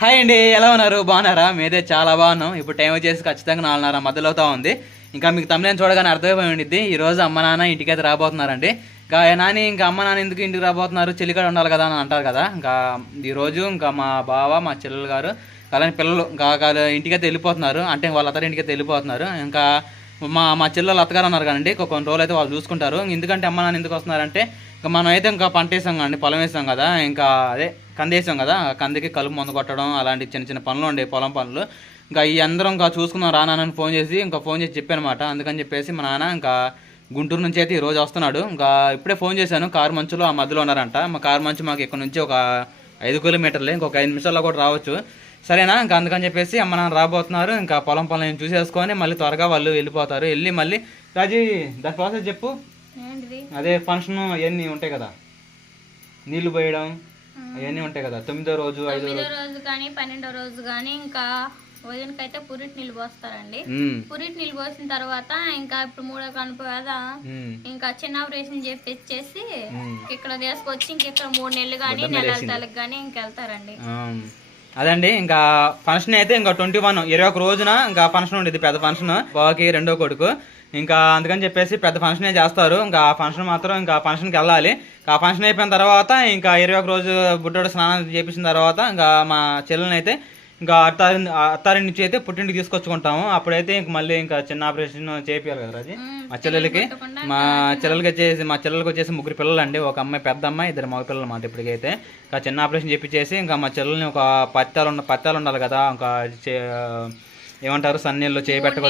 Hi అండి ఎలా ఉన్నారు? బాగున్నారా? మీదే చాలా బాగున్నాం. ఇప్పుడు టైం వచ్చేసి ఖచ్చితంగా నాలుగున్నర మధ్యలో అవుతా ఉంది. ఇంకా మీకు తమిళని చూడగానే అర్థమైపోయి ఉండిద్ది. ఈ రోజు అమ్మ నాన్న ఇంటికి అయితే రాబోతున్నారండి. ఇంకా నాని ఇంకా అమ్మ నాన్న ఎందుకు ఇంటికి రాబోతున్నారు? చెల్లికాడ ఉండాలి కదా అని అంటారు కదా. ఇంకా ఈరోజు ఇంకా మా బావ మా చెల్లెలు గారు అలానే పిల్లలు ఇంకా ఇంటికైతే వెళ్ళిపోతున్నారు. అంటే వాళ్ళ అత్తగారి ఇంటికైతే వెళ్ళిపోతున్నారు. ఇంకా మా మా చెల్లెలు అత్తగారు అన్నారు కదండి ఇంకో కొన్ని రోజులు అయితే వాళ్ళు చూసుకుంటారు. ఎందుకంటే అమ్మ నాన్న ఎందుకు వస్తున్నారంటే ఇంకా మనం అయితే ఇంకా పంట వేసాం కదండి పొలం వేసాం కదా ఇంకా అదే కంది వేసాం కదా కందికి కలుపు మందు కొట్టడం అలాంటి చిన్న చిన్న పనులు ఉండే పొలం పనులు. ఇంకా ఈ అందరం ఇంకా చూసుకుందాం రా నాన్నని ఫోన్ చేసి ఇంకా ఫోన్ చేసి చెప్పానమాట అందుకని చెప్పేసి మా నాన్న ఇంకా గుంటూరు నుంచి అయితే ఈ రోజు వస్తున్నాడు. ఇంకా ఇప్పుడే ఫోన్ చేశాను కారు మంచులో ఆ మధ్యలో ఉన్నారంట. మా కారు మంచు మాకు ఇక్కడ నుంచి ఒక ఐదు కిలోమీటర్లే ఇంకొక ఐదు నిమిషాల్లో కూడా రావచ్చు. సరేనా? ఇంకా అందుకని చెప్పేసి అమ్మ నాన్న రాబోతున్నారు. ఇంకా పొలం పొలం చూసేసుకొని మళ్ళీ త్వరగా వాళ్ళు వెళ్ళిపోతారు. వెళ్ళి మళ్ళీ రాజీ దాని ప్రాసెస్ చెప్పు. అదే ఫంక్షన్ అవన్నీ ఉంటాయి కదా. నీళ్ళు పోయడం అవన్నీ ఉంటాయి కదా. తొమ్మిదో రోజు ఐదో రోజు. కానీ పన్నెండో రోజు కానీ ఇంకా వదినకైతే పురిటి నీళ్ళు పోస్తారండి. పురిటి నీళ్ళు పోసిన తర్వాత ఇంకా ఇప్పుడు మూడో కనుపు కదా. ఇంకా చిన్న ఆపరేషన్ చేపించేసి. ఇక్కడ తీసుకొచ్చి ఇంక ఇక్కడ మూడు నెలలు కానీ నెలల తలకు కానీ ఇంకెళ్తారండి. అదండి ఇంకా ఫంక్షన్ అయితే ఇంకా ట్వంటీ వన్ ఇరవై ఒక రోజున ఇంకా ఫంక్షన్ ఉండేది పెద్ద ఫంక్షన్ బావకి రెండో కొడుకు. ఇంకా అందుకని చెప్పేసి పెద్ద ఫంక్షనే చేస్తారు. ఇంకా ఆ ఫంక్షన్ మాత్రం ఇంకా ఫంక్షన్కి వెళ్ళాలి. ఆ ఫంక్షన్ అయిపోయిన తర్వాత ఇంకా ఇరవై ఒక రోజు బుడ్డోడు స్నానం చేపించిన తర్వాత ఇంకా మా చెల్లెని అయితే ఇంకా అత్తారి అత్తారి నుంచి అయితే పుట్టింటికి తీసుకొచ్చుకుంటాము. అప్పుడైతే ఇంక మళ్ళీ ఇంకా చిన్న ఆపరేషన్ చేపియాలి కదా రాజీ? మా చెల్లెలకి. మా చెల్లెలకి వచ్చేసి మా చెల్లెలకి వచ్చేసి ముగ్గురు పిల్లలు అండి ఒక అమ్మాయి పెద్ద అమ్మాయి ఇద్దరు మగ పిల్లలు మాట ఇప్పటికైతే. ఇంకా చిన్న ఆపరేషన్ చేపించేసి ఇంకా మా చెల్లెల్ని ఒక పత్తాలు ఉన్న పత్తాలు ఉండాలి కదా. ఇంకా ఏమంటారు? సన్నీళ్ళు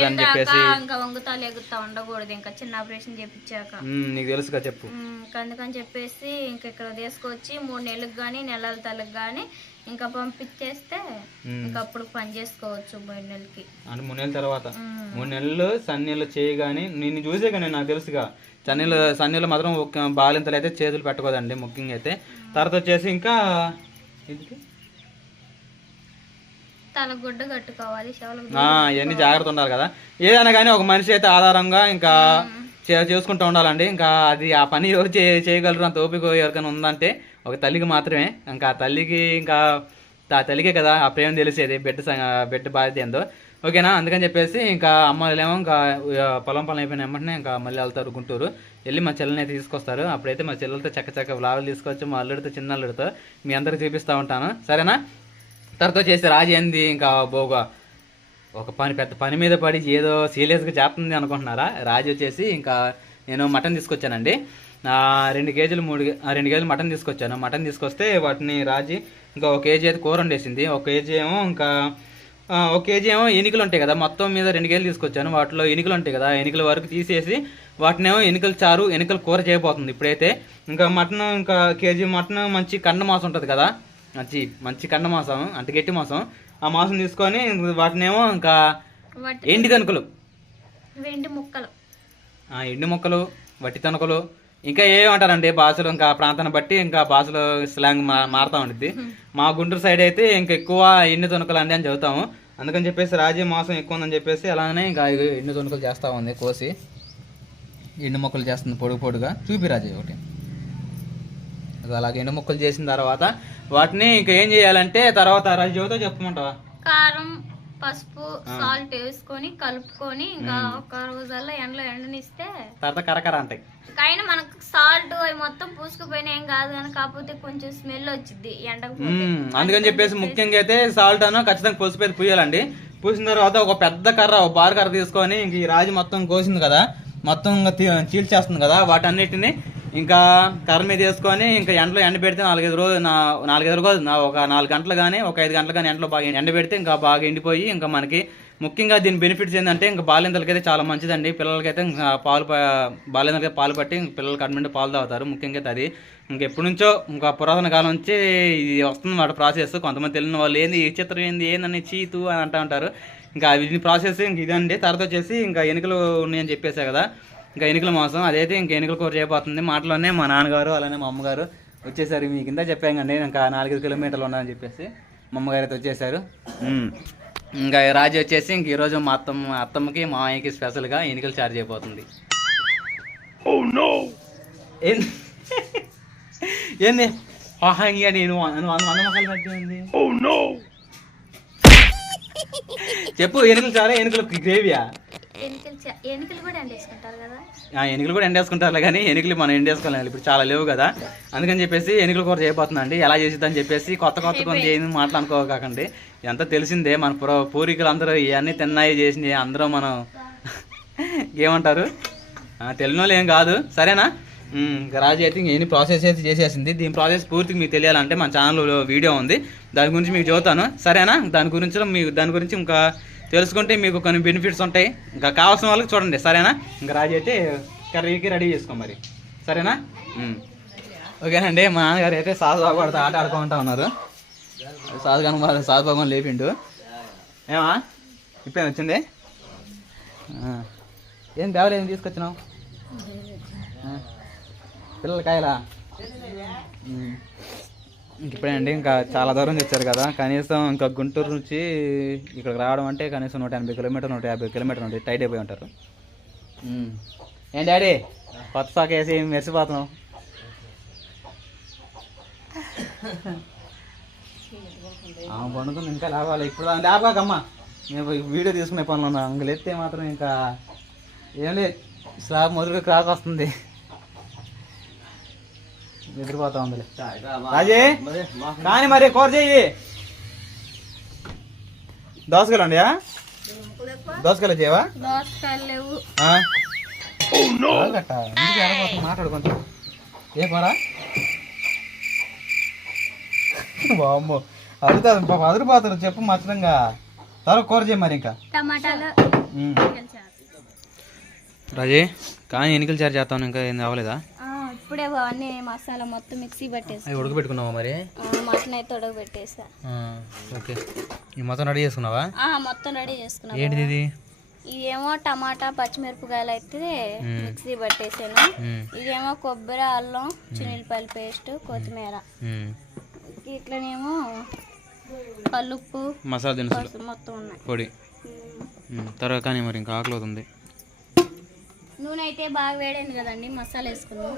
అని చెప్పేసి. ఇంకా ఇంకా వంగుతా లెగుతా ఉండకూడదు. ఇంకా చిన్న ఆపరేషన్ చేపించాక నీకు తెలుసుగా చెప్పు. అందుకని చెప్పేసి ఇంకా ఇక్కడ తీసుకొచ్చి మూడు నెలలకు కానీ నెలల తలకు కానీ ఇంకా పంపించేస్తే. ఇంకా అప్పుడు పని చేసుకోవచ్చు మూడు నెలలకి. అంటే మూడు నెలల తర్వాత. మూడు నెలలు సన్నీళ్ళు చేయగాని నిన్ను చూసే కానీ నాకు తెలుసుగా. సన్నీళ్ళు సన్నీళ్ళు మాత్రం బాలింతలు అయితే చేతులు పెట్టకూడదండి ముఖ్యంగా అయితే. తర్వాత వచ్చేసి ఇంకా తలగుడ్డ కట్టుకోవాలి ఆ, ఇవన్నీ జాగ్రత్త ఉండాలి కదా. ఏదైనా కానీ ఒక మనిషి అయితే ఆధారంగా ఇంకా చే- చేసుకుంటూ ఉండాలండి. ఇంకా అది ఆ పని ఎవరు చే చేయగలరు అంత ఓపిక ఎవరికైనా ఉందంటే ఒక తల్లికి మాత్రమే. ఇంకా ఆ తల్లికి ఇంకా ఆ తల్లికే కదా ఆ ప్రేమ తెలిసేది బిడ్డ బిడ్డ బాధ్యత ఏందో. ఓకేనా? అందుకని చెప్పేసి ఇంకా అమ్మాయిలేమో ఇంకా పొలం పొలం అయిపోయిన వెంటనే ఇంకా మళ్ళీ వెళ్తారు గుంటూరు. వెళ్ళి మా చెల్లెని అయితే తీసుకొస్తారు. అప్పుడైతే మా చెల్లెలతో చక్క చక్క వ్లాగులు తీసుకొచ్చి మా అల్లుడితో చిన్న అల్లుడితో మీ అందరికి చూపిస్తూ ఉంటాను. సరేనా? తర్వాత చేసి రాజీ ఏంది ఇంకా బోగా ఒక పని పెద్ద పని మీద పడి ఏదో సీరియస్గా చేస్తుంది అనుకుంటున్నారా? రాజు వచ్చేసి ఇంకా నేను మటన్ తీసుకొచ్చానండి. రెండు కేజీలు మూడు రెండు కేజీలు మటన్ తీసుకొచ్చాను. మటన్ తీసుకొస్తే వాటిని రాజీ ఇంకా ఒక కేజీ అయితే కూర వండేసింది. ఒక కేజీ ఏమో ఇంకా ఒక కేజీ ఏమో ఎనికలు ఉంటాయి కదా. మొత్తం మీద రెండు కేజీలు తీసుకొచ్చాను. వాటిలో ఎనికలు ఉంటాయి కదా. ఎనికల వరకు తీసేసి వాటినేమో ఎనికలు చారు ఎనికల కూర చేయబోతుంది. ఇప్పుడైతే ఇంకా మటన్ ఇంకా కేజీ మటన్ మంచి కండ మాసం ఉంటుంది కదా. మంచి మంచి కండ మాసం అంటే గట్టి మాసం. ఆ మాసం తీసుకొని వాటినేమో ఇంకా ఎండి తణుకులు వెండి ముక్కలు. ఆ, ఎండు మొక్కలు వట్టి తణుకులు ఇంకా ఏమంటారండి భాషలు? ఇంకా ప్రాంతాన్ని బట్టి ఇంకా భాషలు స్లాంగ్ మారుతూ ఉండిద్ది. మా గుంటూరు సైడ్ అయితే ఇంకా ఎక్కువ ఎండు తణుకులు అండి అని చెబుతాము. అందుకని చెప్పేసి రాజీ మాసం ఎక్కువ ఉందని చెప్పేసి అలానే ఇంకా ఎండు తణుకులు చేస్తూ ఉంది కోసి. ఎండు మొక్కలు చేస్తుంది పొడుగు పొడుగా. చూపి రాజీ ఒకటి. అలాగే ఎండు మొక్కలు చేసిన తర్వాత వాటిని ఇంకా ఏం చేయాలంటే తర్వాత రాజు చెబుతా చెప్పమంటావా కారం పసుపు సాల్ట్ వేసుకొని కలుపుకొని ఇంకా ఒక రోజుల్లో ఎండలో ఎండనిస్తే తర్వాత కరకర అంటాయి. కానీ మనకు సాల్ట్ అవి మొత్తం పూసుకుపోయినా ఏం కాదు కానీ కాకపోతే కొంచెం స్మెల్ వచ్చింది ఎండకు. అందుకని చెప్పేసి ముఖ్యంగా అయితే సాల్ట్ అను ఖచ్చితంగా మీద పూయాలండి. పూసిన తర్వాత ఒక పెద్ద కర్ర ఒక బార్ కర్ర తీసుకొని ఇంక ఈ రాజు మొత్తం కోసింది కదా మొత్తం చీల్చేస్తుంది కదా వాటన్నిటిని ఇంకా కర్ర మీద వేసుకొని ఇంకా ఎండలో ఎండ పెడితే నాలుగైదు రోజు నా నాలుగైదు రోజు నా ఒక నాలుగు గంటలు కానీ ఒక ఐదు గంటలు కానీ ఎండలో బాగా ఎండ పెడితే ఇంకా బాగా ఎండిపోయి ఇంకా మనకి ముఖ్యంగా దీని బెనిఫిట్స్ ఏంటంటే ఇంకా బాలింతలకైతే చాలా మంచిదండి. పిల్లలకైతే ఇంకా పాలు బాలింతలకైతే పాలు పట్టి ఇంక పిల్లలు పాలు తాగుతారు. ముఖ్యంగా అయితే అది. ఇంకా ఎప్పటి నుంచో ఇంకా పురాతన కాలం నుంచి ఇది వస్తుంది మాట ప్రాసెస్ కొంతమంది తెలియని వాళ్ళు ఏంది ఈ చిత్రం ఏంది ఏందని చీతు అని అంటూ ఉంటారు. ఇంకా వీటిని ప్రాసెస్ ఇంక ఇదండి. తర్వాత వచ్చేసి ఇంకా ఎన్నికలు ఉన్నాయని చెప్పేసా కదా. ఇంకా ఎన్నికల మాసం అదైతే ఇంకా ఎన్నికల కూర చేయబోతుంది. మాటలోనే మా నాన్నగారు అలానే మా అమ్మగారు వచ్చేసారు. మీకు కింద చెప్పాం కండి ఇంకా నాలుగైదు కిలోమీటర్లు ఉన్నాయని చెప్పేసి మా అమ్మగారు అయితే వచ్చేసారు. ఇంకా రాజు వచ్చేసి ఇంక ఈరోజు మా అత్తమ్మ అత్తమ్మకి మా మామయ్యకి స్పెషల్గా ఎన్నికలు చార్జ్ అయిపోతుంది ఏంది ఏంది? ఆహా, ఇక నేను. పట్టింది చెప్పు ఎనుకలు చాలా ఎనుకలు గ్రేవియా? ఎన్నికలు ఎన్నికలు కూడా ఎండేసుకుంటారు కదా? ఆ ఎనుకలు కూడా ఎండేసుకుంటారులే కానీ ఎనుకలు మనం ఎండేసుకోవాలి ఇప్పుడు చాలా లేవు కదా. అందుకని చెప్పేసి ఎనుకలు కూర చేయబోతున్నా అండి ఎలా చేసిద్దని చెప్పేసి కొత్త కొత్త కొన్ని ఏమి మాటలు అనుకోకాకండి ఇదంతా తెలిసిందే. మన పుర పూర్వీకులు అందరూ ఇవన్నీ తిన్నాయి చేసినాయి అందరూ మనం ఏమంటారు? తెలియని వాళ్ళు ఏం కాదు. సరేనా? రాజు అయితే ఎన్ని ప్రాసెస్ అయితే చేసేసింది. దీని ప్రాసెస్ పూర్తిగా మీకు తెలియాలంటే మన ఛానల్లో వీడియో ఉంది. దాని గురించి మీకు చెబుతాను. సరేనా? దాని గురించి మీకు దాని గురించి ఇంకా తెలుసుకుంటే మీకు కొన్ని బెనిఫిట్స్ ఉంటాయి. ఇంకా కావాల్సిన వాళ్ళకి చూడండి సరేనా? ఇంకా రాజు అయితే కర్రీకి రెడీ చేసుకో మరి. సరేనా? ఓకేనండి మా నాన్నగారు అయితే సాధు బాబు ఆట ఆడుకుంటా ఉన్నారు. సాధు కనుక సాధు లేపిండు. ఏమా? ఇప్పుడే వచ్చింది? ఏం దేవరు ఏం తీసుకొచ్చినావు? పిల్లల కాయలా? ఇప్పుడే అండి ఇంకా చాలా దూరం తెచ్చారు కదా. కనీసం ఇంకా గుంటూరు నుంచి ఇక్కడికి రావడం అంటే కనీసం నూట ఎనభై కిలోమీటర్ నూట యాభై కిలోమీటర్ ఉంటుంది టైట్ అయిపోయి ఉంటారు. ఏం డాడీ? కొత్త సాక వేసి మెరిసిపోతున్నాం ఆమె పండుకుంది ఇంకా లాభాలి ఇప్పుడు లాభాకమ్మా నేను వీడియో తీసుకునే పనులు ఉన్నా అంగలెత్తే మాత్రం ఇంకా ఏం లేదు. స్లాబ్ మొదలు క్రాక్ వస్తుంది. నిద్రపోతా ఉందిలే. రాజే కానీ మరి కూర చెయ్యి దోసకాయలు ఉండయా దోసకాయలు చేయవా? మాట్లాడు కొంచెం. ఏ పోరా? బామ్మో అడుగుతారు పాప అదిరిపోతారు చెప్పు మచ్చడంగా తర్వాత కూర చేయి మరి ఇంకా. టమాటాలు. రాజే కానీ ఎన్నికలు చారు చేస్తాను ఇంకా ఏం అవ్వలేదా ఇప్పుడే అన్ని మసాలా మొత్తం మిక్సీ పట్టేసా ఉడకబెట్టుకున్నావా మరి? మటన్ అయితే ఉడకబెట్టేసా. ఓకే. ఈ మొత్తం రెడీ చేసుకున్నావా? మొత్తం రెడీ చేసుకున్నా ఏంటిది ఇది? ఇవేమో టమాటా పచ్చిమిరపకాయలు అయితే మిక్సీ పట్టేసాను. ఇదేమో కొబ్బరి అల్లం చిన్నిపాయల పేస్ట్ కొత్తిమీర. ఇట్లనేమో కల్లుప్పు మసాలా దినుసులు. మొత్తం ఉన్నాయి. పొడి. తర్వాత కానీ మరి ఇంకా ఆకలి అవుతుంది. నూనె అయితే బాగా వేడైంది కదండి మసాలా వేసుకుందాం.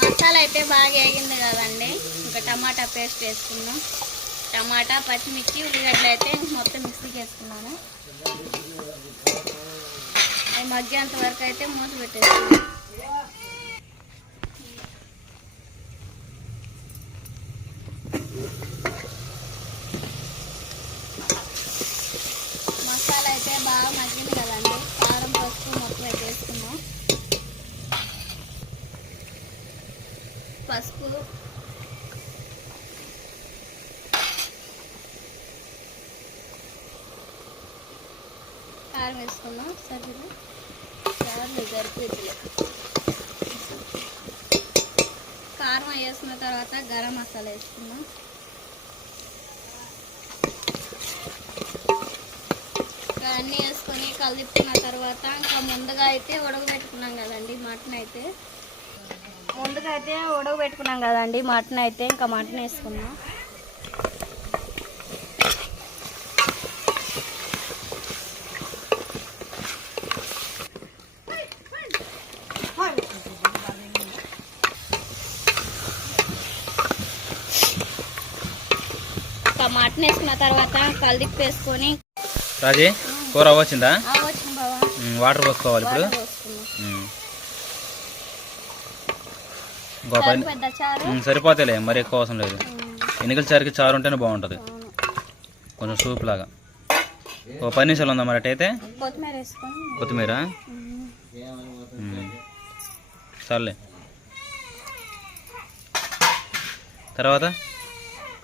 మసాలా అయితే బాగా వేగింది కదండి ఇంకా టమాటా పేస్ట్ వేసుకుందాం. టమాటా పచ్చిమిర్చి ఉల్లిగడ్డలు అయితే మొత్తం మిక్సీకి వేసుకున్నాను. మగ్గేంత వరకు అయితే మూత పెట్టేసుకున్నాను మసాలా అయితే బాగా మగ్గింది కదండి కారం పసుపు మొత్తం అయితే వేసుకున్నాం పసుపు కారం వేసుకున్నాం సరిగ్గా చాలు సరిపోతుంది కారం వేసుకున్న తర్వాత గరం మసాలా వేసుకున్నాం అన్నీ వేసుకొని కలిపుకున్న తర్వాత ఇంకా ముందుగా అయితే ఉడకబెట్టుకున్నాం కదండి మటన్ అయితే. ముందుగా అయితే ఉడకబెట్టుకున్నాం కదండి మటన్ అయితే ఇంకా మటన్ వేసుకున్నాం ఇంకా మటన్ వేసుకున్న తర్వాత కలిపి వేసుకొని రాజే కూర మ్మ్. వాటర్ పోసుకోవాలి ఇప్పుడు? సరిపోతాయిలే మరి ఎక్కువ అవసరం లేదు. ఎన్నికల చారుకి చారు ఉంటేనే బాగుంటుంది. కొంచెం సూప్ లాగా. ఓ పది నిమిషాలు ఉందా మరి అటైతే? కొత్తిమీర. సర్లే. తర్వాత?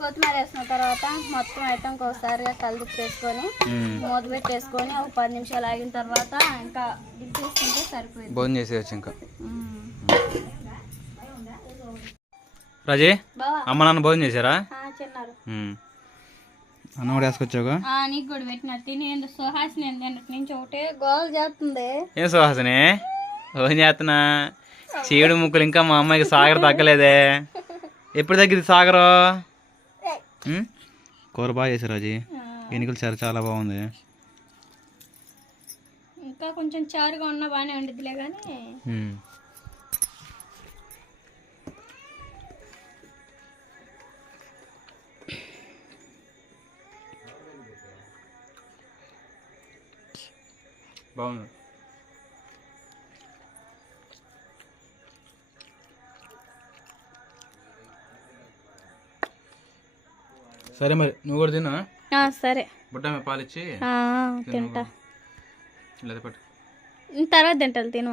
కొత్తిమీర వేసిన తర్వాత మొత్తం ఐటమ్ ఒకసారిగా కలిపి వేసుకొని మ్మ్. మూత పెట్టేసుకొని ఒక పది నిమిషాలు ఆగిన తర్వాత ఇంకా దింపేసుకుంటే సరిపోయింది. భోజనం చేసేయచ్చు ఇంకా. రాజే అమ్మ నాన్న భోజనం చేశారా. అన్నం కూడా వేసుకొచ్చావుగా? నీకు కూడా పెట్టిన తిని సుహాసిని నుంచి ఒకటే గోల్ చేస్తుంది. ఏం సుహాసనే? ఏం చేస్తున్నా? చీడు ముక్కులు ఇంకా మా అమ్మాయికి సాగర్ తగ్గలేదే. ఎప్పుడు తగ్గింది సాగరు? కూర బాగా చేశారు అది ఎన్నికలు చారు చాలా బాగుంది. ఇంకా కొంచెం చారుగా ఉన్నా బాగానే ఉండిద్దిలే కానీ బాగుంది. సరే మరి నువ్వు కూడా తిన్నా? సరే. బుట్ట పాలిచ్చి తింటా. తర్వాత తింటాను తిను